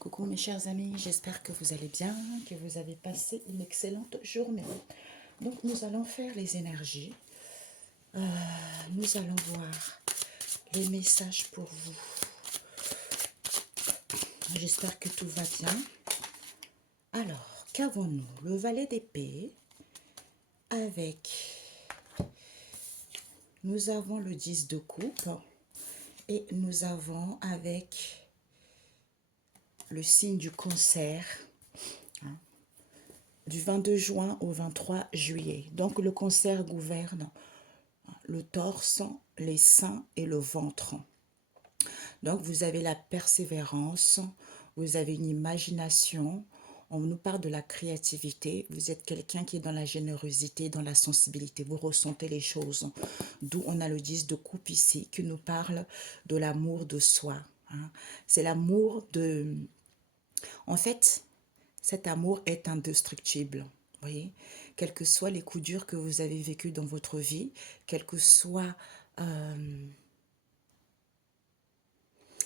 Coucou mes chers amis, j'espère que vous allez bien, que vous avez passé une excellente journée. Donc nous allons faire les énergies. Nous allons voir les messages pour vous. J'espère que tout va bien. Alors, qu'avons-nous? Le valet d'épée avec... Nous avons le 10 de coupe et nous avons avec le signe du cancer. Du 22 juin au 23 juillet. Donc le cancer gouverne le torse, les seins et le ventre. Donc vous avez la persévérance, vous avez une imagination, on nous parle de la créativité, vous êtes quelqu'un qui est dans la générosité, dans la sensibilité, vous ressentez les choses. D'où on a le 10 de coupe ici qui nous parle de l'amour de soi. C'est l'amour de... En fait, cet amour est indestructible. Voyez, quels que soient les coups durs que vous avez vécus dans votre vie, quelle que soit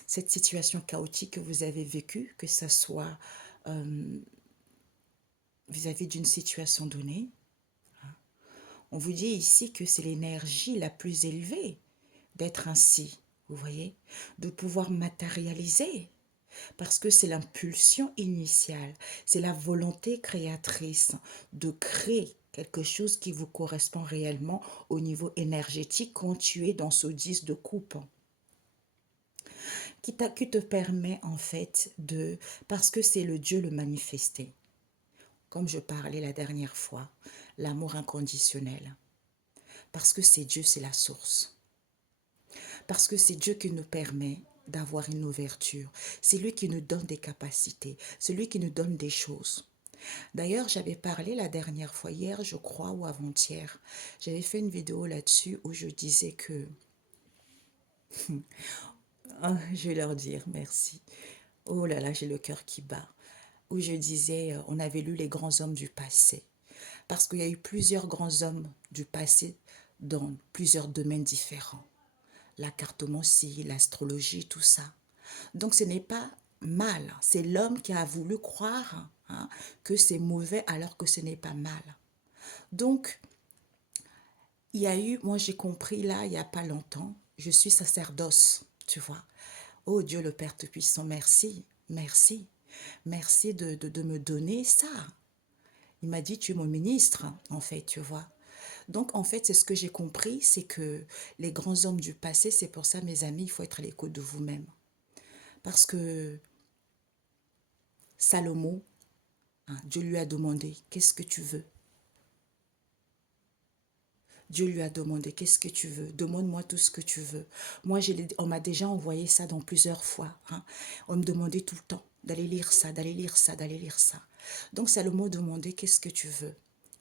cette situation chaotique que vous avez vécue, que ce soit vis-à-vis d'une situation donnée, on vous dit ici que c'est l'énergie la plus élevée d'être ainsi, vous voyez, de pouvoir matérialiser, parce que c'est l'impulsion initiale, c'est la volonté créatrice de créer quelque chose qui vous correspond réellement au niveau énergétique quand tu es dans ce 10 de coupe. Qui te permet en fait de... Parce que c'est le Dieu le manifesté. Comme je parlais la dernière fois, l'amour inconditionnel. Parce que c'est Dieu, c'est la source. Parce que c'est Dieu qui nous permet d'avoir une ouverture. C'est lui qui nous donne des capacités. C'est lui qui nous donne des choses. D'ailleurs, j'avais parlé la dernière fois, hier je crois, ou avant-hier. J'avais fait une vidéo là-dessus où je disais que... Oh, je vais leur dire merci. Oh là là, j'ai le cœur qui bat. Où je disais, on avait lu les grands hommes du passé. Parce qu'il y a eu plusieurs grands hommes du passé dans plusieurs domaines différents. La cartomancie, l'astrologie, tout ça. Donc ce n'est pas mal. C'est l'homme qui a voulu croire que c'est mauvais alors que ce n'est pas mal. Donc, il y a eu, moi j'ai compris là, il n'y a pas longtemps, je suis sacerdoce, tu vois. Oh Dieu le Père Tout-Puissant, merci, merci. Merci de me donner ça. Il m'a dit, tu es mon ministre, en fait, tu vois. Donc, en fait, c'est ce que j'ai compris, c'est que les grands hommes du passé, c'est pour ça, mes amis, il faut être à l'écoute de vous-même. Parce que Salomon, Dieu lui a demandé, qu'est-ce que tu veux? Dieu lui a demandé, qu'est-ce que tu veux? Demande-moi tout ce que tu veux. Moi, on m'a déjà envoyé ça dans plusieurs fois. On me demandait tout le temps d'aller lire ça, d'aller lire ça, d'aller lire ça. Donc, Salomon demandait, qu'est-ce que tu veux?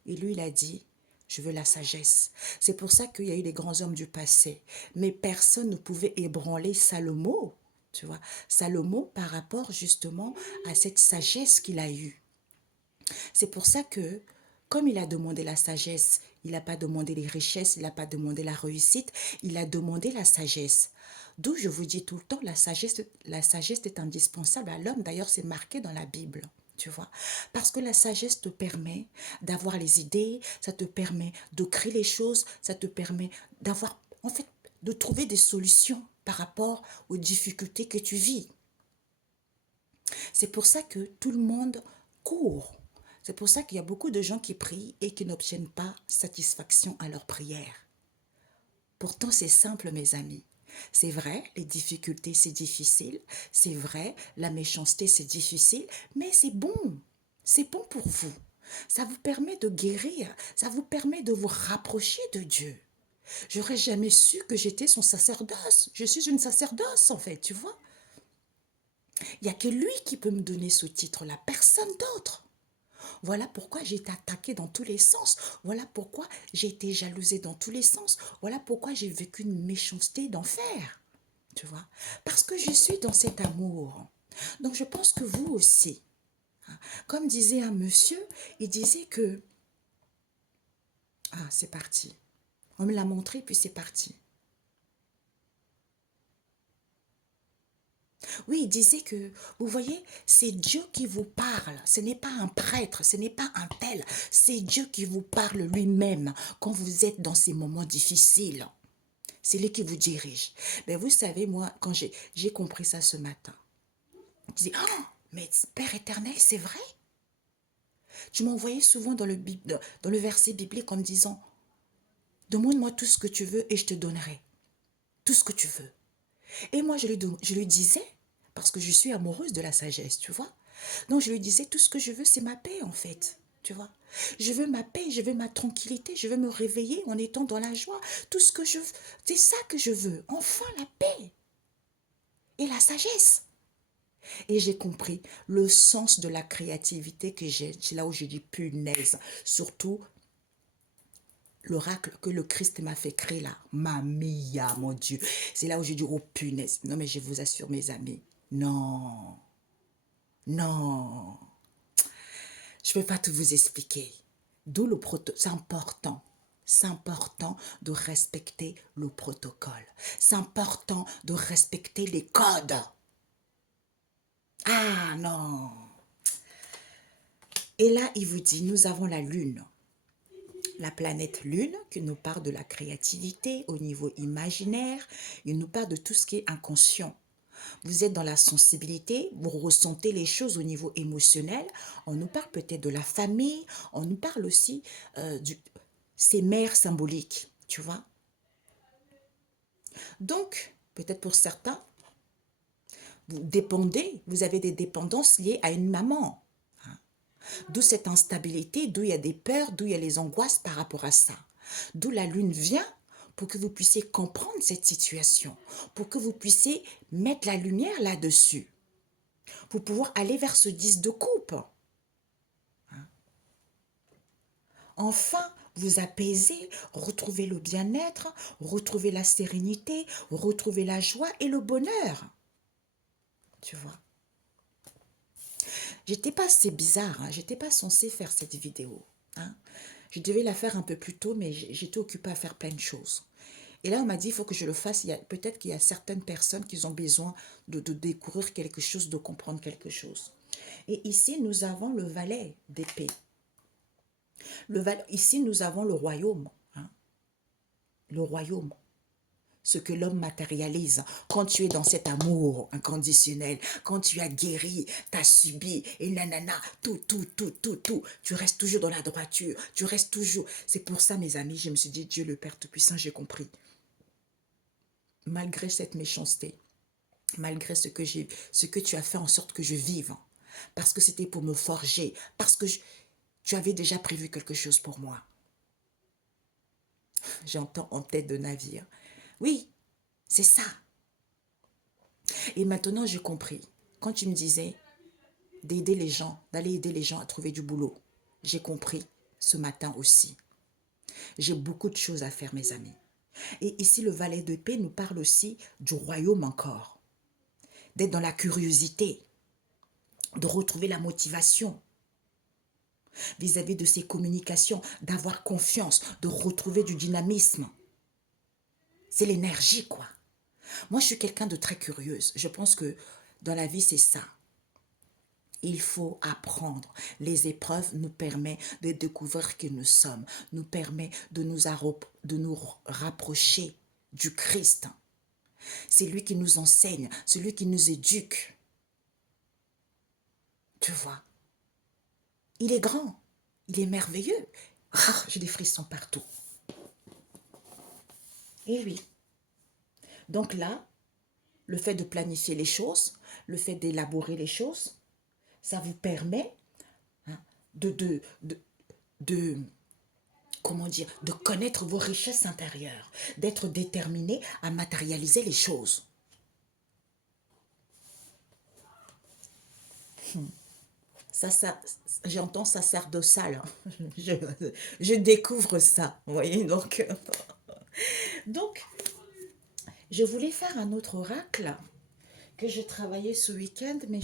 Et lui, il a dit, je veux la sagesse. C'est pour ça qu'il y a eu les grands hommes du passé. Mais personne ne pouvait ébranler Salomon, tu vois. Salomon par rapport justement à cette sagesse qu'il a eue. C'est pour ça que, comme il a demandé la sagesse, il n'a pas demandé les richesses, il n'a pas demandé la réussite, il a demandé la sagesse. D'où je vous dis tout le temps, la sagesse est indispensable à l'homme. D'ailleurs, c'est marqué dans la Bible. Tu vois, parce que la sagesse te permet d'avoir les idées, ça te permet de créer les choses, ça te permet d'avoir, en fait, de trouver des solutions par rapport aux difficultés que tu vis. C'est pour ça que tout le monde court. C'est pour ça qu'il y a beaucoup de gens qui prient et qui n'obtiennent pas satisfaction à leur prière. Pourtant, c'est simple, mes amis. C'est vrai, les difficultés, c'est difficile. C'est vrai, la méchanceté, c'est difficile. Mais c'est bon. C'est bon pour vous. Ça vous permet de guérir. Ça vous permet de vous rapprocher de Dieu. J'aurais jamais su que j'étais son sacerdoce. Je suis une sacerdoce, en fait, tu vois. Il n'y a que lui qui peut me donner ce titre-là, personne d'autre. Voilà pourquoi j'ai été attaquée dans tous les sens. Voilà pourquoi j'ai été jalousée dans tous les sens. Voilà pourquoi j'ai vécu une méchanceté d'enfer. Tu vois, parce que je suis dans cet amour. Donc je pense que vous aussi, comme disait un monsieur, il disait que... Ah, c'est parti. On me l'a montré, puis c'est parti. Oui, il disait que, vous voyez, c'est Dieu qui vous parle. Ce n'est pas un prêtre, ce n'est pas un tel. C'est Dieu qui vous parle lui-même quand vous êtes dans ces moments difficiles. C'est lui qui vous dirige. Mais vous savez, moi, quand j'ai compris ça ce matin, je disais, oh, mais Père éternel, c'est vrai. Tu m'envoyais souvent dans le verset biblique en me disant, demande-moi tout ce que tu veux et je te donnerai. Tout ce que tu veux. Et moi, je lui disais, parce que je suis amoureuse de la sagesse, tu vois. Donc, je lui disais, tout ce que je veux, c'est ma paix, en fait. Tu vois. Je veux ma paix, je veux ma tranquillité, je veux me réveiller en étant dans la joie. Tout ce que je veux, c'est ça que je veux. Enfin, la paix et la sagesse. Et j'ai compris le sens de la créativité que j'ai. C'est là où je dis punaise. Surtout l'oracle que le Christ m'a fait créer là. Mamia, mon Dieu. C'est là où je dis, oh punaise. Non, mais je vous assure, mes amis. Non. Non. Je ne peux pas tout vous expliquer. D'où le protocole. C'est important. C'est important de respecter le protocole. C'est important de respecter les codes. Ah non. Et là, il vous dit, nous avons la Lune. La planète Lune qui nous parle de la créativité au niveau imaginaire. Il nous parle de tout ce qui est inconscient. Vous êtes dans la sensibilité, vous ressentez les choses au niveau émotionnel. On nous parle peut-être de la famille, on nous parle aussi ces mères symboliques, tu vois. Donc, peut-être pour certains, vous dépendez, vous avez des dépendances liées à une maman. D'où cette instabilité, d'où il y a des peurs, d'où il y a les angoisses par rapport à ça. D'où la lune vient pour que vous puissiez comprendre cette situation, pour que vous puissiez mettre la lumière là-dessus, pour pouvoir aller vers ce 10 de coupe. Enfin, vous apaiser, retrouver le bien-être, retrouver la sérénité, retrouver la joie et le bonheur. Tu vois. J'étais pas, c'est bizarre, hein, j'étais pas censée faire cette vidéo. Hein. Je devais la faire un peu plus tôt, mais j'étais occupée à faire plein de choses. Et là, on m'a dit, il faut que je le fasse. Peut-être qu'il y a certaines personnes qui ont besoin de découvrir quelque chose, de comprendre quelque chose. Et ici, nous avons le valet d'épée. Ici, nous avons le royaume. Hein, le royaume. Ce que l'homme matérialise. Quand tu es dans cet amour inconditionnel, quand tu as guéri, tu as subi, et nanana, tout, tu restes toujours dans la droiture, tu restes toujours. C'est pour ça, mes amis, je me suis dit, Dieu le Père Tout-Puissant, j'ai compris. Malgré cette méchanceté, malgré ce que tu as fait en sorte que je vive, parce que c'était pour me forger, parce que tu avais déjà prévu quelque chose pour moi. J'entends en tête de navire. Oui, c'est ça. Et maintenant, j'ai compris. Quand tu me disais d'aider les gens, d'aller aider les gens à trouver du boulot, j'ai compris ce matin aussi. J'ai beaucoup de choses à faire, mes amis. Et ici, le valet d'épée nous parle aussi du royaume encore. D'être dans la curiosité, de retrouver la motivation vis-à-vis de ces communications, d'avoir confiance, de retrouver du dynamisme. C'est l'énergie, quoi. Moi, je suis quelqu'un de très curieuse. Je pense que dans la vie, c'est ça. Il faut apprendre. Les épreuves nous permettent de découvrir qui nous sommes, nous permet de nous rapprocher du Christ. C'est lui qui nous enseigne, c'est lui qui nous éduque. Tu vois, il est grand, il est merveilleux. Ah, j'ai des frissons partout. Et oui. Donc là, le fait de planifier les choses, le fait d'élaborer les choses, ça vous permet hein, de comment dire, de connaître vos richesses intérieures, d'être déterminé à matérialiser les choses. Ça j'entends sacerdotal. Je, je découvre ça, vous voyez, donc, je voulais faire un autre oracle que j'ai travaillé ce week-end, mais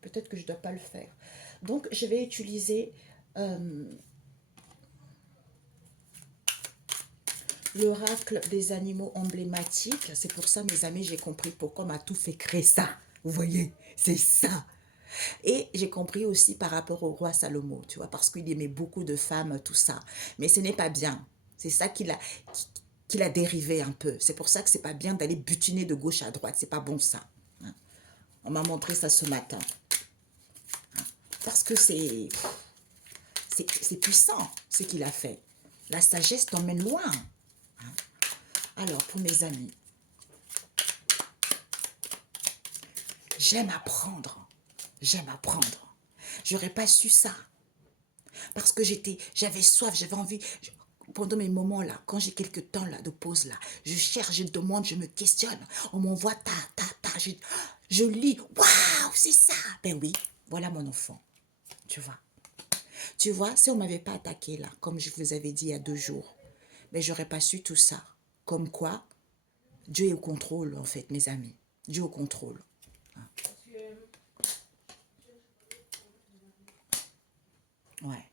peut-être que je ne dois pas le faire. Donc, je vais utiliser L'oracle des animaux emblématiques. C'est pour ça, mes amis, j'ai compris pourquoi on m'a tout fait créer ça. Vous voyez, c'est ça. Et j'ai compris aussi par rapport au roi Salomon, tu vois, parce qu'il aimait beaucoup de femmes, tout ça. Mais ce n'est pas bien. C'est ça qu'il a dérivé un peu. C'est pour ça que c'est pas bien d'aller butiner de gauche à droite. C'est pas bon ça. Hein. On m'a montré ça ce matin. Parce que c'est puissant ce qu'il a fait. La sagesse t'emmène loin. Hein. Alors, pour mes amis, j'aime apprendre. J'aime apprendre. J'aurais pas su ça. Parce que j'avais soif, j'avais envie. Pendant mes moments là, quand j'ai quelques temps là de pause là, je cherche, je demande, je me questionne. On m'envoie ta. Je lis. Waouh, c'est ça. Ben oui, voilà mon enfant. Tu vois. Tu vois, si on ne m'avait pas attaqué là, comme je vous avais dit il y a 2 jours, mais j'aurais pas su tout ça. Comme quoi, Dieu est au contrôle en fait, mes amis. Dieu au contrôle. Hein. Ouais.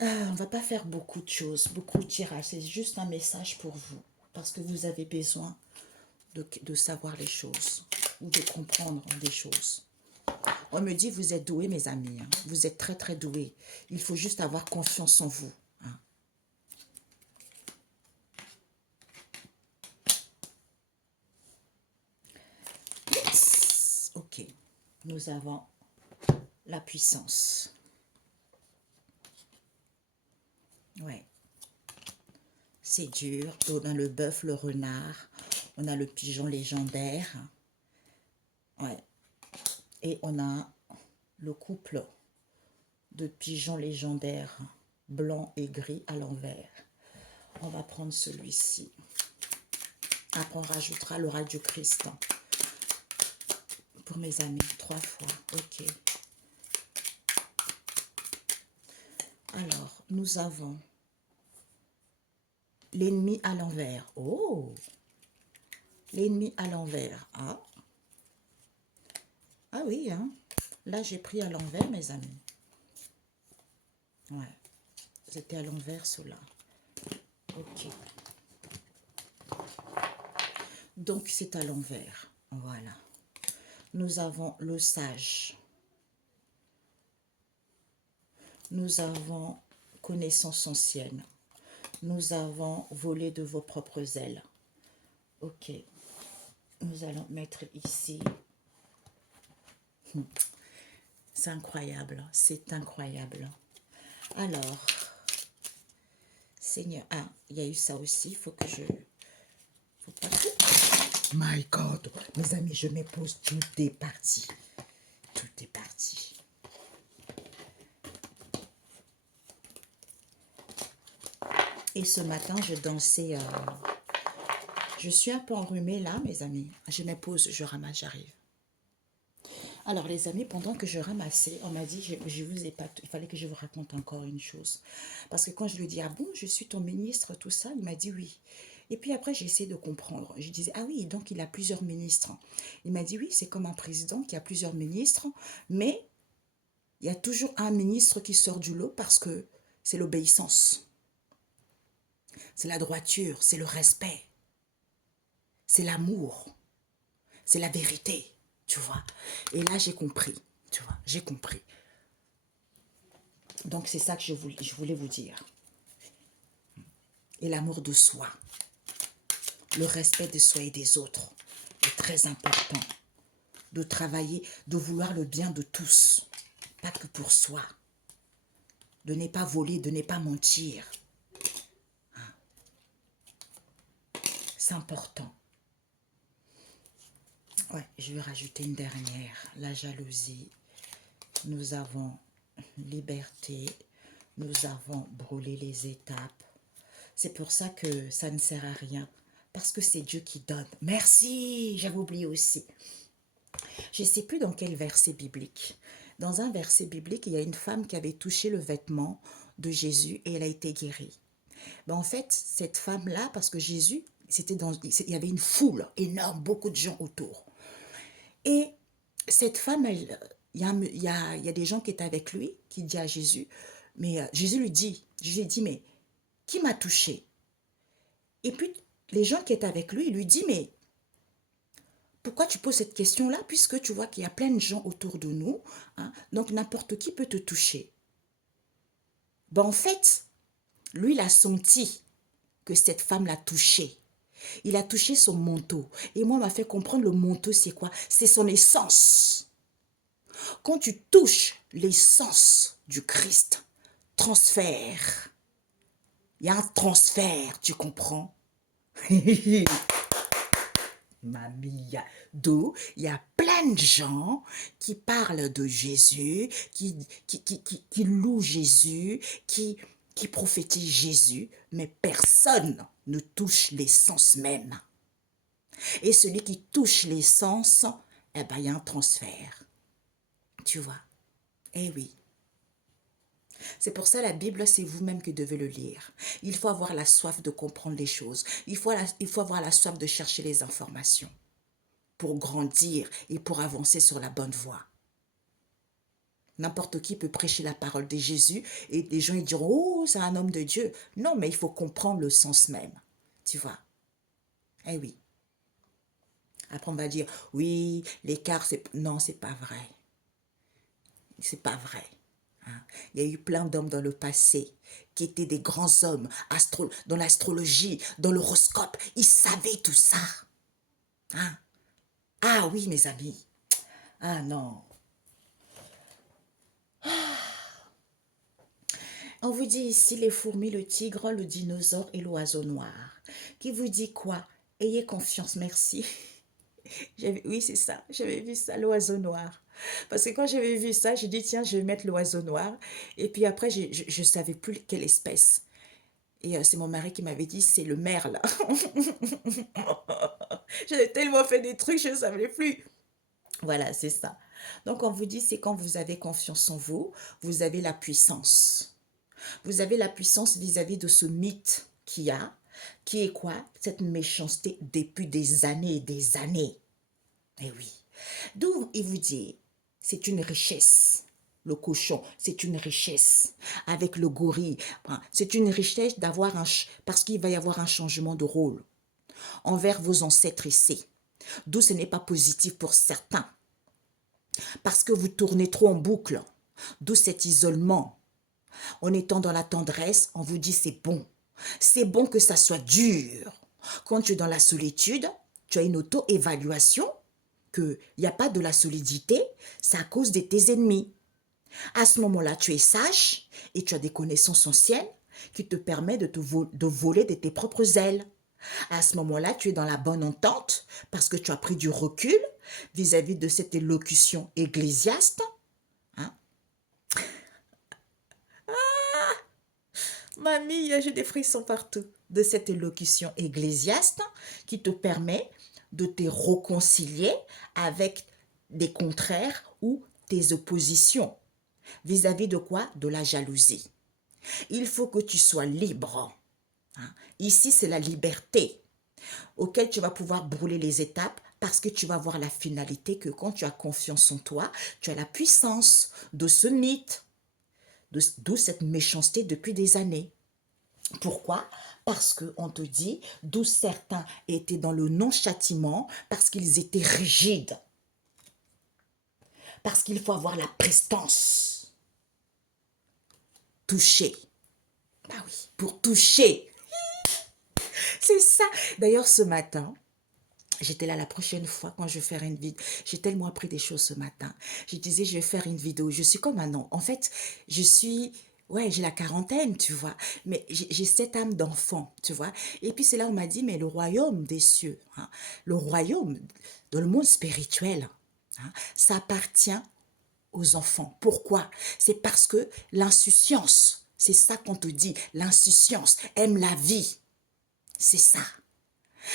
On va pas faire beaucoup de choses, beaucoup de tirages. C'est juste un message pour vous. Parce que vous avez besoin de savoir les choses. Ou de comprendre des choses. On me dit, vous êtes doués, mes amis. Hein. Vous êtes très, très doués. Il faut juste avoir confiance en vous. Hein. Yes. Ok. Nous avons la puissance. Ouais. C'est dur. On a le bœuf, le renard. On a le pigeon légendaire. Ouais. Et on a le couple de pigeons légendaires blanc et gris à l'envers. On va prendre celui-ci. Après, on rajoutera l'oracle du Christ. Pour mes amis, 3 fois. Ok. Alors, nous avons l'ennemi à l'envers. Oh! L'ennemi à l'envers. Ah. Ah oui, hein. Là, j'ai pris à l'envers, mes amis. Ouais. C'était à l'envers, cela. Ok. Donc, c'est à l'envers. Voilà. Nous avons le sage. Nous avons connaissance ancienne. Nous avons volé de vos propres ailes. Ok. Nous allons mettre ici. C'est incroyable. C'est incroyable. Alors, Seigneur. Ah, il y a eu ça aussi. Il faut que je... Faut pas que... My God. Mes amis, je me pose. Tout est parti. Tout est parti. Et ce matin, je dansais... Je suis un peu enrhumée là, mes amis. Je me pose, je ramasse, j'arrive. Alors, les amis, pendant que je ramassais, on m'a dit, je vous ai pas, il fallait que je vous raconte encore une chose. Parce que quand je lui ai dit, ah bon, je suis ton ministre, tout ça, il m'a dit oui. Et puis après, j'ai essayé de comprendre. Je disais, ah oui, donc il a plusieurs ministres. Il m'a dit, oui, c'est comme un président qui a plusieurs ministres, mais il y a toujours un ministre qui sort du lot parce que c'est l'obéissance. C'est la droiture, c'est le respect. C'est l'amour. C'est la vérité, tu vois. Et là, j'ai compris, tu vois, j'ai compris. Donc, c'est ça que je voulais vous dire. Et l'amour de soi, le respect de soi et des autres est très important. De travailler, de vouloir le bien de tous, pas que pour soi. De ne pas voler, de ne pas mentir. C'est important. Ouais, je vais rajouter une dernière. La jalousie. Nous avons liberté. Nous avons brûlé les étapes. C'est pour ça que ça ne sert à rien. Parce que c'est Dieu qui donne. Merci, j'avais oublié aussi. Je ne sais plus dans quel verset biblique. Dans un verset biblique, il y a une femme qui avait touché le vêtement de Jésus et elle a été guérie. Ben en fait, cette femme-là, parce que Jésus, il y avait une foule énorme, beaucoup de gens autour. Et cette femme, il y a des gens qui étaient avec lui, qui dit à Jésus, mais Jésus lui dit, mais qui m'a touché. Et puis, les gens qui étaient avec lui, ils lui disent, mais pourquoi tu poses cette question-là, puisque tu vois qu'il y a plein de gens autour de nous, hein, donc n'importe qui peut te toucher. Ben, en fait, lui, il a senti que cette femme l'a touché. Il a touché son manteau. Et moi, il m'a fait comprendre le manteau, c'est quoi? C'est son essence. Quand tu touches l'essence du Christ, transfert. Il y a un transfert, tu comprends? Mamie, d'où il y a plein de gens qui parlent de Jésus, qui louent Jésus, qui prophétisent Jésus, mais personne ne touche l'essence même. Et celui qui touche l'essence, eh ben, il y a un transfert. Tu vois? Eh oui. C'est pour ça la Bible, c'est vous-même qui devez le lire. Il faut avoir la soif de comprendre les choses. Il faut avoir la soif de chercher les informations pour grandir et pour avancer sur la bonne voie. N'importe qui peut prêcher la parole de Jésus et les gens ils diront « Oh, c'est un homme de Dieu ». Non, mais il faut comprendre le sens même. Tu vois? Eh oui. Après, on va dire « Oui, l'écart, c'est... » Non, c'est pas vrai. C'est pas vrai. Hein. Il y a eu plein d'hommes dans le passé qui étaient des grands hommes dans l'astrologie, dans l'horoscope. Ils savaient tout ça. Hein. Ah oui, mes amis. Ah non. On vous dit ici les fourmis, le tigre, le dinosaure et l'oiseau noir. Qui vous dit quoi? Ayez confiance, merci. Oui, c'est ça. J'avais vu ça, l'oiseau noir. Parce que quand j'avais vu ça, j'ai dit, tiens, je vais mettre l'oiseau noir. Et puis après, je ne savais plus quelle espèce. Et c'est mon mari qui m'avait dit, c'est le merle. J'avais tellement fait des trucs, je ne savais plus. Voilà, c'est ça. Donc, on vous dit, c'est quand vous avez confiance en vous, vous avez la puissance. Vous avez la puissance vis-à-vis de ce mythe qu'il y a, qui est quoi? Cette méchanceté depuis des années et des années. Eh oui. D'où il vous dit, c'est une richesse. Le cochon, c'est une richesse. Avec le gorille, c'est une richesse d'avoir parce qu'il va y avoir un changement de rôle envers vos ancêtres ici. D'où ce n'est pas positif pour certains. Parce que vous tournez trop en boucle. D'où cet isolement. En étant dans la tendresse, on vous dit c'est bon. C'est bon que ça soit dur. Quand tu es dans la solitude, tu as une auto-évaluation qu'il n'y a pas de la solidité, c'est à cause de tes ennemis. À ce moment-là, tu es sage et tu as des connaissances anciennes qui te permettent de voler de tes propres ailes. À ce moment-là, tu es dans la bonne entente parce que tu as pris du recul vis-à-vis de cette élocution ecclésiaste. Hein? Mamie, j'ai des frissons partout. De cette élocution ecclésiaste qui te permet de te réconcilier avec des contraires ou tes oppositions. Vis-à-vis de quoi? De la jalousie. Il faut que tu sois libre. Hein? Ici, c'est la liberté auquel tu vas pouvoir brûler les étapes parce que tu vas voir la finalité que quand tu as confiance en toi, tu as la puissance de ce mythe, d'où cette méchanceté depuis des années. Pourquoi? Parce qu'on te dit d'où certains étaient dans le non-châtiment parce qu'ils étaient rigides. Parce qu'il faut avoir la prestance. Toucher. Ah oui, pour toucher. C'est ça. D'ailleurs, ce matin, j'étais là la prochaine fois quand je vais faire une vidéo. J'ai tellement appris des choses ce matin. Je disais, je vais faire une vidéo. Je suis comme un an. En fait, je suis... Ouais, j'ai la quarantaine, tu vois. Mais j'ai cette âme d'enfant, tu vois. Et puis c'est là où on m'a dit, mais le royaume des cieux, hein, le royaume dans le monde spirituel, hein, ça appartient aux enfants. Pourquoi? C'est parce que l'insouciance, c'est ça qu'on te dit, l'insouciance aime la vie. C'est ça.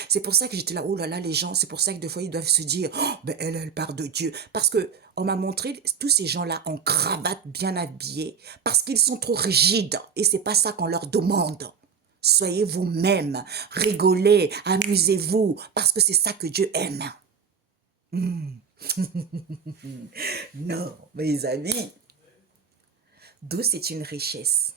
C'est pour ça que j'étais là, oh là là, les gens, c'est pour ça que des fois, ils doivent se dire, oh, ben elle parle de Dieu. Parce que on m'a montré tous ces gens-là en cravate, bien habillés, parce qu'ils sont trop rigides. Et c'est pas ça qu'on leur demande. Soyez vous-même, rigolez, amusez-vous, parce que c'est ça que Dieu aime. Non, mes amis. D'où c'est une richesse.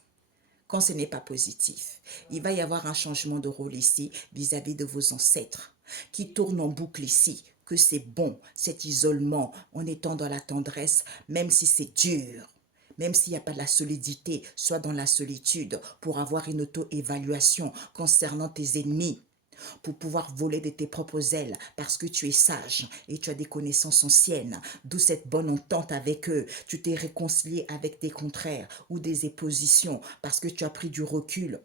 quand ce n'est pas positif. Il va y avoir un changement de rôle ici vis-à-vis de vos ancêtres qui tournent en boucle ici, que c'est bon, cet isolement, en étant dans la tendresse, même si c'est dur. Même s'il n'y a pas de la solidité, sois dans la solitude pour avoir une auto-évaluation concernant tes ennemis, pour pouvoir voler de tes propres ailes parce que tu es sage et tu as des connaissances anciennes, d'où cette bonne entente avec eux. Tu t'es réconcilié avec tes contraires ou des oppositions parce que tu as pris du recul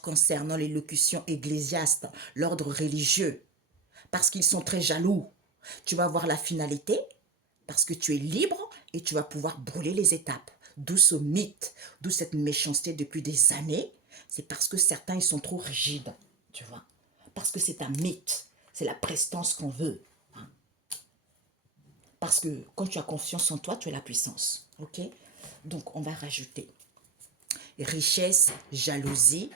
concernant l'élocution ecclésiaste, l'ordre religieux, parce qu'ils sont très jaloux. Tu vas voir la finalité parce que tu es libre et tu vas pouvoir brûler les étapes. D'où ce mythe, d'où cette méchanceté depuis des années. C'est parce que certains, ils sont trop rigides, tu vois. Parce que c'est un mythe. C'est la prestance qu'on veut. Hein. Parce que quand tu as confiance en toi, tu as la puissance. Ok? Donc, on va rajouter richesse, jalousie,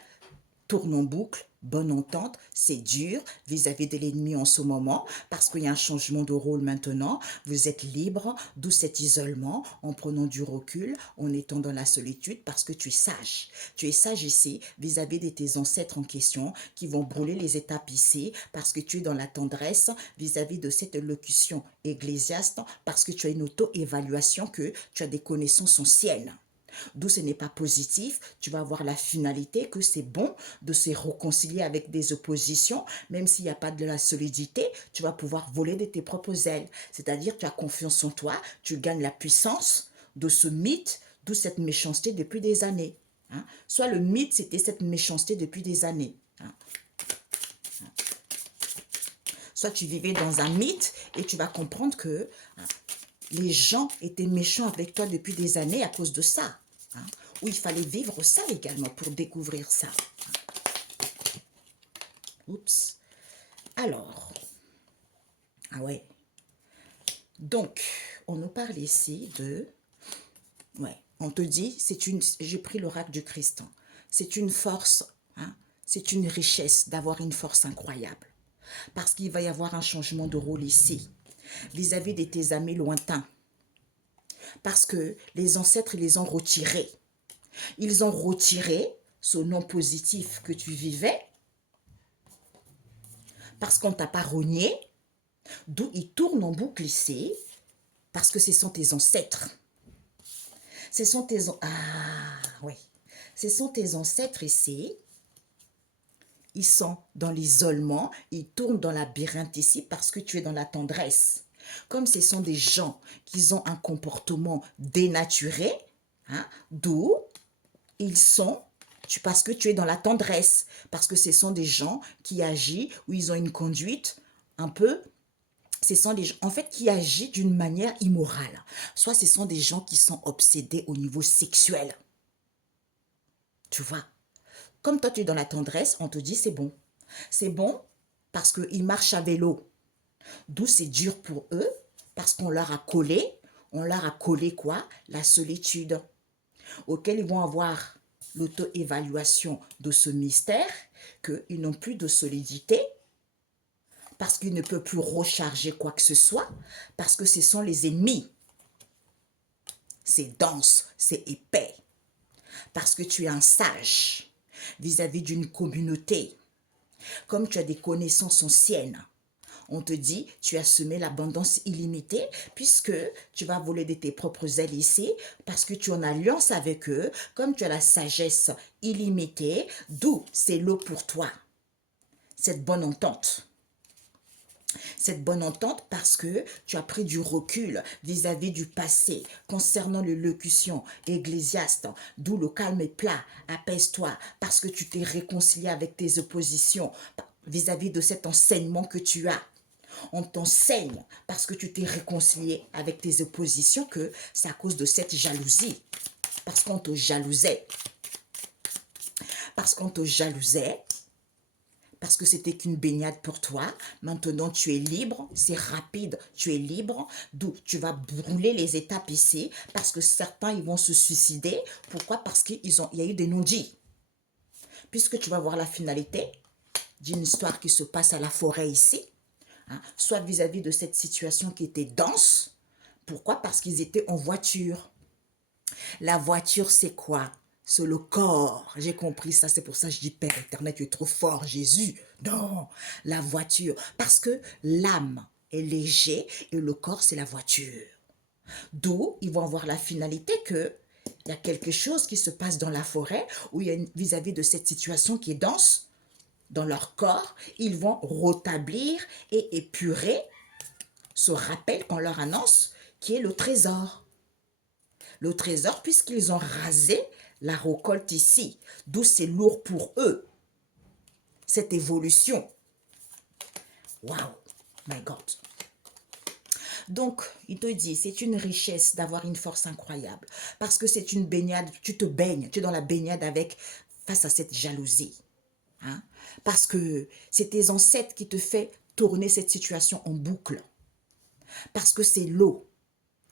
tourne en boucle, bonne entente, c'est dur vis-à-vis de l'ennemi en ce moment parce qu'il y a un changement de rôle maintenant, vous êtes libre, d'où cet isolement en prenant du recul, en étant dans la solitude parce que tu es sage. Tu es sage ici vis-à-vis de tes ancêtres en question qui vont brûler les étapes ici parce que tu es dans la tendresse vis-à-vis de cette locution ecclésiaste parce que tu as une auto-évaluation que tu as des connaissances anciennes. D'où ce n'est pas positif, tu vas avoir la finalité que c'est bon de se réconcilier avec des oppositions, même s'il n'y a pas de la solidité, tu vas pouvoir voler de tes propres ailes. C'est-à-dire tu as confiance en toi, tu gagnes la puissance de ce mythe, d'où cette méchanceté depuis des années. Hein. Soit le mythe, c'était cette méchanceté depuis des années. Hein. Soit tu vivais dans un mythe et tu vas comprendre que les gens étaient méchants avec toi depuis des années à cause de ça. Hein, où il fallait vivre ça également pour découvrir ça. Oups. Alors, ah ouais. Donc, on nous parle ici de... Ouais, on te dit, j'ai pris l'oracle du Christ. C'est une force, hein, c'est une richesse d'avoir une force incroyable. Parce qu'il va y avoir un changement de rôle ici, vis-à-vis de tes amis lointains. Parce que les ancêtres les ont retirés. Ils ont retiré ce nom positif que tu vivais parce qu'on ne t'a pas rogné, d'où ils tournent en boucle ici, parce que ce sont tes ancêtres. Ce sont tes... Ah, oui. Ce sont tes ancêtres ici. Ils sont dans l'isolement, ils tournent dans la labyrinthe ici parce que tu es dans la tendresse. Comme ce sont des gens qui ont un comportement dénaturé, hein, d'où ils sont, parce que tu es dans la tendresse, parce que ce sont des gens qui agissent, ou ils ont une conduite un peu, ce sont des gens, en fait, qui agissent d'une manière immorale. Soit ce sont des gens qui sont obsédés au niveau sexuel. Tu vois, comme toi tu es dans la tendresse, on te dit c'est bon. C'est bon parce qu'ils marchent à vélo. D'où c'est dur pour eux, parce qu'on leur a collé quoi? La solitude, auquel ils vont avoir l'auto-évaluation de ce mystère, qu'ils n'ont plus de solidité, parce qu'ils ne peuvent plus recharger quoi que ce soit, parce que ce sont les ennemis. C'est dense, c'est épais, parce que tu es un sage vis-à-vis d'une communauté, comme tu as des connaissances anciennes. On te dit, tu as semé l'abondance illimitée puisque tu vas voler de tes propres ailes ici parce que tu es en alliance avec eux, comme tu as la sagesse illimitée, d'où c'est l'eau pour toi. Cette bonne entente. Cette bonne entente parce que tu as pris du recul vis-à-vis du passé concernant l'élocution ecclésiaste, d'où le calme est plat, apaise-toi parce que tu t'es réconcilié avec tes oppositions vis-à-vis de cet enseignement que tu as. On t'enseigne parce que tu t'es réconcilié avec tes oppositions que c'est à cause de cette jalousie. Parce qu'on te jalousait. Parce qu'on te jalousait. Parce que c'était qu'une baignade pour toi. Maintenant, tu es libre. C'est rapide. Tu es libre. D'où tu vas brûler les étapes ici. Parce que certains, ils vont se suicider. Pourquoi? Parce qu'il y a eu des non-dits. Puisque tu vas voir la finalité d'une histoire qui se passe à la forêt ici. Hein, soit vis-à-vis de cette situation qui était dense. Pourquoi? Parce qu'ils étaient en voiture. La voiture, c'est quoi? C'est le corps. J'ai compris ça. C'est pour ça que je dis, Père éternel, tu es trop fort, Jésus. Non, la voiture. Parce que l'âme est léger et le corps, c'est la voiture. D'où ils vont avoir la finalité que il y a quelque chose qui se passe dans la forêt où il y a vis-à-vis de cette situation qui est dense dans leur corps, ils vont rétablir et épurer ce rappel qu'on leur annonce qui est le trésor. Le trésor puisqu'ils ont rasé la récolte ici, d'où c'est lourd pour eux, cette évolution. Wow, my God. Donc, il te dit, c'est une richesse d'avoir une force incroyable. Parce que c'est une baignade, tu te baignes, tu es dans la baignade avec, face à cette jalousie. Hein? Parce que c'est tes ancêtres qui te fait tourner cette situation en boucle. Parce que c'est l'eau.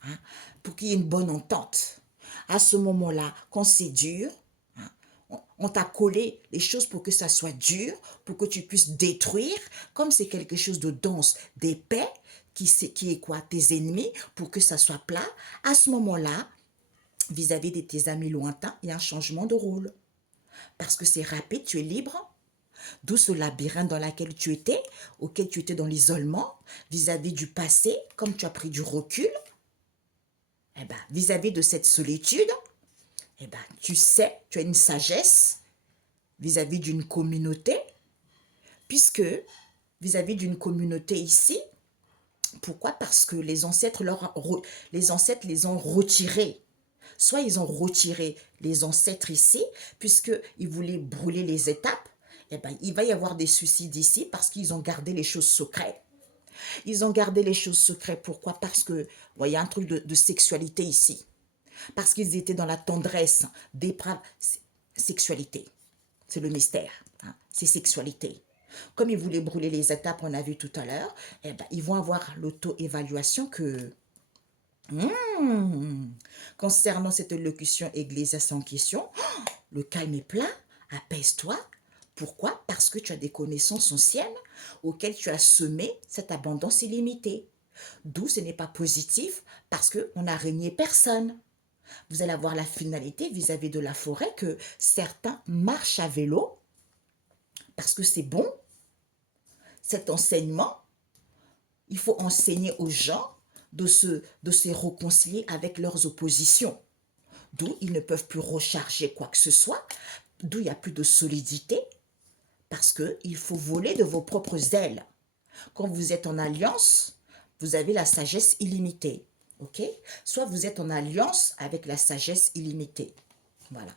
Hein? Pour qu'il y ait une bonne entente. À ce moment-là, quand c'est dur, hein, on t'a collé les choses pour que ça soit dur, pour que tu puisses détruire, comme c'est quelque chose de dense, d'épais, qui est quoi? Tes ennemis, pour que ça soit plat. À ce moment-là, vis-à-vis de tes amis lointains, il y a un changement de rôle. Parce que c'est rapide, tu es libre. D'où ce labyrinthe dans lequel tu étais, auquel tu étais dans l'isolement, vis-à-vis du passé, comme tu as pris du recul, eh ben, vis-à-vis de cette solitude, eh ben, tu sais, tu as une sagesse vis-à-vis d'une communauté, puisque vis-à-vis d'une communauté ici, pourquoi? Parce que les ancêtres les ont retirés. Soit ils ont retiré les ancêtres ici, puisqu'ils voulaient brûler les étapes, eh ben, il va y avoir des suicides ici parce qu'ils ont gardé les choses secrètes. Ils ont gardé les choses secrètes. Pourquoi? Parce que, il y a un truc de sexualité ici. Parce qu'ils étaient dans la tendresse, sexualité. C'est le mystère. Hein? C'est sexualité. Comme ils voulaient brûler les étapes, on a vu tout à l'heure, eh ben, ils vont avoir l'auto-évaluation que... concernant cette locution Ecclésiaste en question, le calme est plein, apaise-toi. Pourquoi? Parce que tu as des connaissances anciennes auxquelles tu as semé cette abondance illimitée. D'où ce n'est pas positif parce qu'on n'a régné personne. Vous allez avoir la finalité vis-à-vis de la forêt que certains marchent à vélo parce que c'est bon. Cet enseignement, il faut enseigner aux gens de se réconcilier avec leurs oppositions. D'où ils ne peuvent plus recharger quoi que ce soit, d'où il n'y a plus de solidité, parce qu'il faut voler de vos propres ailes. Quand vous êtes en alliance, vous avez la sagesse illimitée. Ok? Soit vous êtes en alliance avec la sagesse illimitée. Voilà.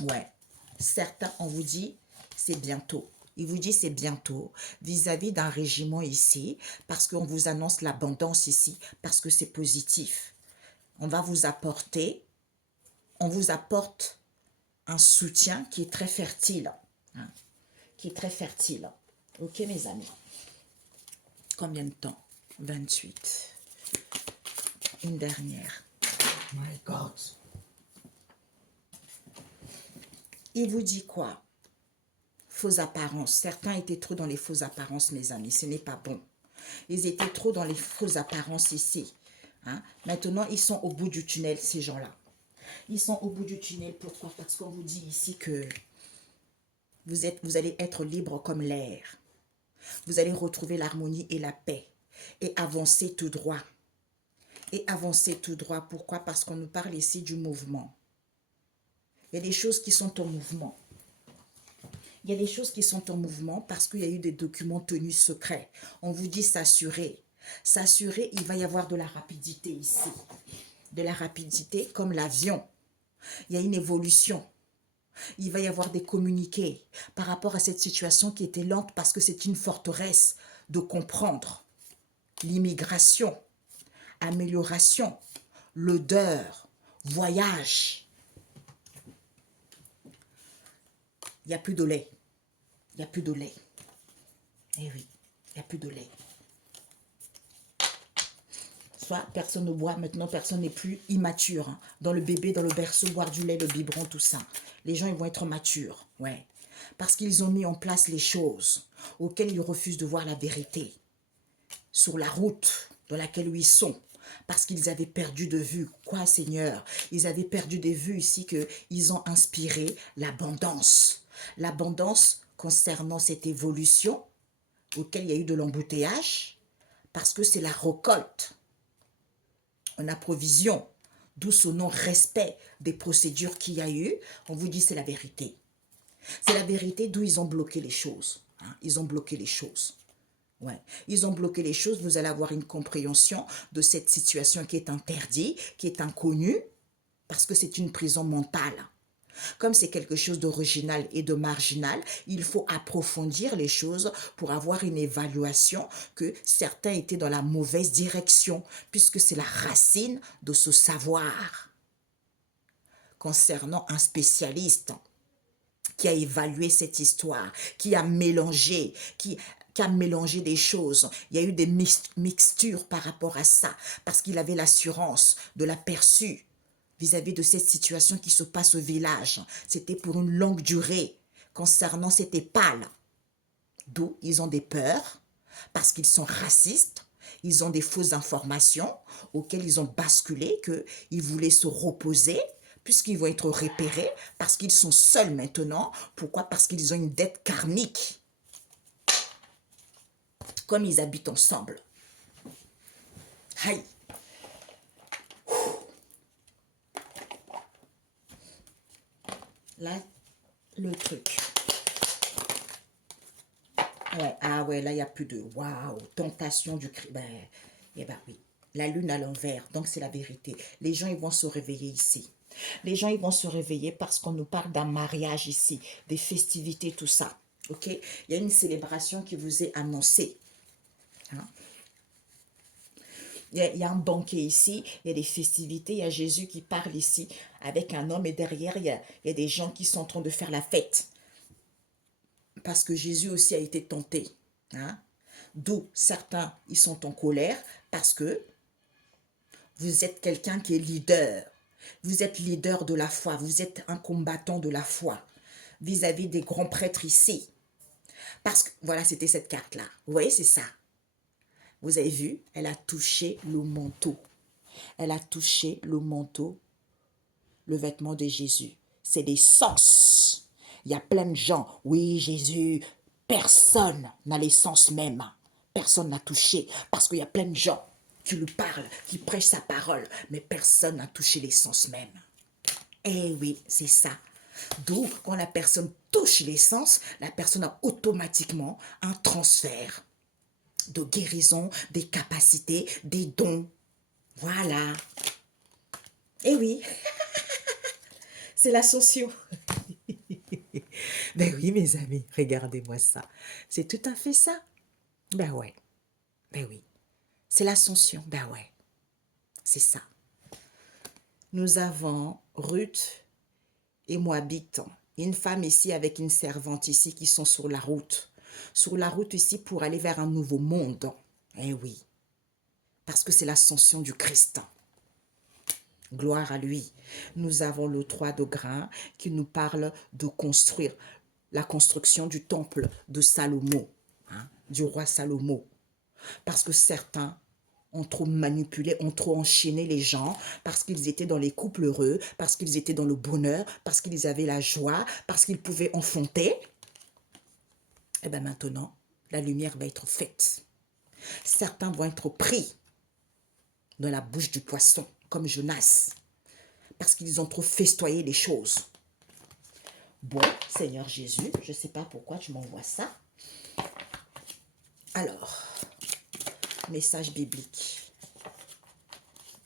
Ouais. Certains, on vous dit, c'est bientôt. Il vous dit c'est bientôt vis-à-vis d'un régiment ici, parce qu'on vous annonce l'abondance ici, parce que c'est positif. On va vous apporter, on vous apporte un soutien qui est très fertile. Hein, qui est très fertile. Ok, mes amis? Combien de temps? 28. Une dernière. My God. Il vous dit quoi? Fausses apparences. Certains étaient trop dans les fausses apparences, mes amis. Ce n'est pas bon. Ils étaient trop dans les fausses apparences ici. Hein? Maintenant, ils sont au bout du tunnel, ces gens-là. Ils sont au bout du tunnel. Pourquoi? Parce qu'on vous dit ici que vous allez être libre comme l'air. Vous allez retrouver l'harmonie et la paix. Et avancer tout droit. Et avancer tout droit. Pourquoi? Parce qu'on nous parle ici du mouvement. Il y a des choses qui sont en mouvement. Il y a des choses qui sont en mouvement parce qu'il y a eu des documents tenus secrets. On vous dit s'assurer. S'assurer, il va y avoir de la rapidité ici. De la rapidité comme l'avion. Il y a une évolution. Il va y avoir des communiqués par rapport à cette situation qui était lente parce que c'est une forteresse de comprendre. L'immigration, amélioration, l'odeur, voyage. Il n'y a plus de lait. Il n'y a plus de lait. Eh oui, il n'y a plus de lait. Soit personne ne boit, maintenant personne n'est plus immature. Hein. Dans le bébé, dans le berceau, boire du lait, le biberon, tout ça. Les gens, ils vont être matures, ouais. Parce qu'ils ont mis en place les choses auxquelles ils refusent de voir la vérité. Sur la route dans laquelle ils sont. Parce qu'ils avaient perdu de vue. Quoi, Seigneur? Ils avaient perdu de vue ici qu'ils ont inspiré l'abondance. L'abondance concernant cette évolution auquel il y a eu de l'embouteillage, parce que c'est la récolte. On a provision, d'où ce non-respect des procédures qu'il y a eu. On vous dit c'est la vérité. C'est la vérité d'où ils ont bloqué les choses. Hein? Ils ont bloqué les choses. Ouais. Ils ont bloqué les choses. Vous allez avoir une compréhension de cette situation qui est interdite, qui est inconnue, parce que c'est une prison mentale. Comme c'est quelque chose d'original et de marginal, il faut approfondir les choses pour avoir une évaluation que certains étaient dans la mauvaise direction, puisque c'est la racine de ce savoir. Concernant un spécialiste qui a évalué cette histoire, qui a mélangé, qui a mélangé des choses. Il y a eu des mixtures par rapport à ça, parce qu'il avait l'assurance de l'aperçu vis-à-vis de cette situation qui se passe au village. C'était pour une longue durée concernant cette épale. D'où ils ont des peurs, parce qu'ils sont racistes, ils ont des fausses informations auxquelles ils ont basculé, qu'ils voulaient se reposer, puisqu'ils vont être repérés, parce qu'ils sont seuls maintenant. Pourquoi? Parce qu'ils ont une dette karmique. Comme ils habitent ensemble. Aïe. Là, le truc. Ouais, ah ouais, là, il n'y a plus de waouh, tentation du crime. Eh ben oui, la lune à l'envers, donc c'est la vérité. Les gens, ils vont se réveiller ici. Les gens, ils vont se réveiller parce qu'on nous parle d'un mariage ici, des festivités, tout ça. Ok? Il y a une célébration qui vous est annoncée. Hein? Il y a un banquet ici, il y a des festivités, il y a Jésus qui parle ici avec un homme et derrière, il y a des gens qui sont en train de faire la fête. Parce que Jésus aussi a été tenté. Hein? D'où certains, ils sont en colère parce que vous êtes quelqu'un qui est leader. Vous êtes leader de la foi. Vous êtes un combattant de la foi vis-à-vis des grands prêtres ici. Parce que, voilà, c'était cette carte-là. Vous voyez, c'est ça. Vous avez vu, elle a touché le manteau. Elle a touché le manteau, le vêtement de Jésus. C'est des sens. Il y a plein de gens. Oui, Jésus, personne n'a les sens même. Personne n'a touché. Parce qu'il y a plein de gens qui lui parlent, qui prêchent sa parole. Mais personne n'a touché les sens même. Eh oui, c'est ça. D'où, quand la personne touche les sens, la personne a automatiquement un transfert de guérison, des capacités, des dons. Voilà. Eh oui, c'est l'ascension. Ben oui, mes amis, regardez-moi ça. C'est tout à fait ça. Ben ouais, ben oui. C'est l'ascension, ben ouais. C'est ça. Nous avons Ruth et Moabite. Une femme ici avec une servante ici qui sont sur la route. Sur la route ici pour aller vers un nouveau monde. Eh oui. Parce que c'est l'ascension du Christ. Gloire à lui. Nous avons le 3 de grain qui nous parle de construire la construction du temple de Salomon, hein, du roi Salomon. Parce que certains ont trop manipulé, ont trop enchaîné les gens, parce qu'ils étaient dans les couples heureux, parce qu'ils étaient dans le bonheur, parce qu'ils avaient la joie, parce qu'ils pouvaient enfanter. Et bien maintenant, la lumière va être faite. Certains vont être pris dans la bouche du poisson, comme Jonas, parce qu'ils ont trop festoyé les choses. Bon, Seigneur Jésus, je ne sais pas pourquoi tu m'envoies ça. Alors, message biblique.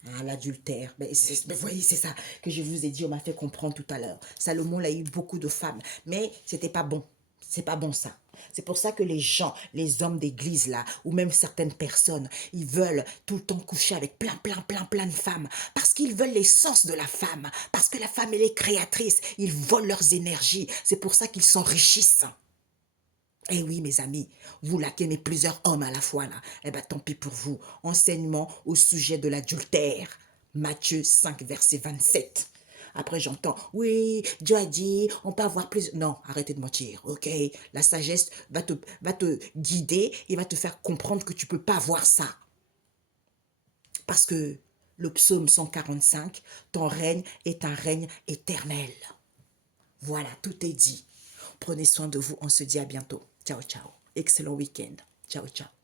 Ah, l'adultère. Mais vous voyez, c'est ça que je vous ai dit, on m'a fait comprendre tout à l'heure. Salomon a eu beaucoup de femmes, mais c'était pas bon. C'est pas bon ça. C'est pour ça que les gens, les hommes d'église là, ou même certaines personnes, ils veulent tout le temps coucher avec plein de femmes. Parce qu'ils veulent l'essence de la femme. Parce que la femme, elle est créatrice. Ils volent leurs énergies. C'est pour ça qu'ils s'enrichissent. Eh oui, mes amis, vous là qui aimez plusieurs hommes à la fois, là, eh bien, tant pis pour vous. Enseignement au sujet de l'adultère. Matthieu 5, verset 27. Après, j'entends, oui, Dieu a dit, on peut avoir plus... Non, arrêtez de mentir, ok? La sagesse va te guider et va te faire comprendre que tu ne peux pas voir ça. Parce que le psaume 145, ton règne est un règne éternel. Voilà, tout est dit. Prenez soin de vous, on se dit à bientôt. Ciao, ciao. Excellent week-end. Ciao, ciao.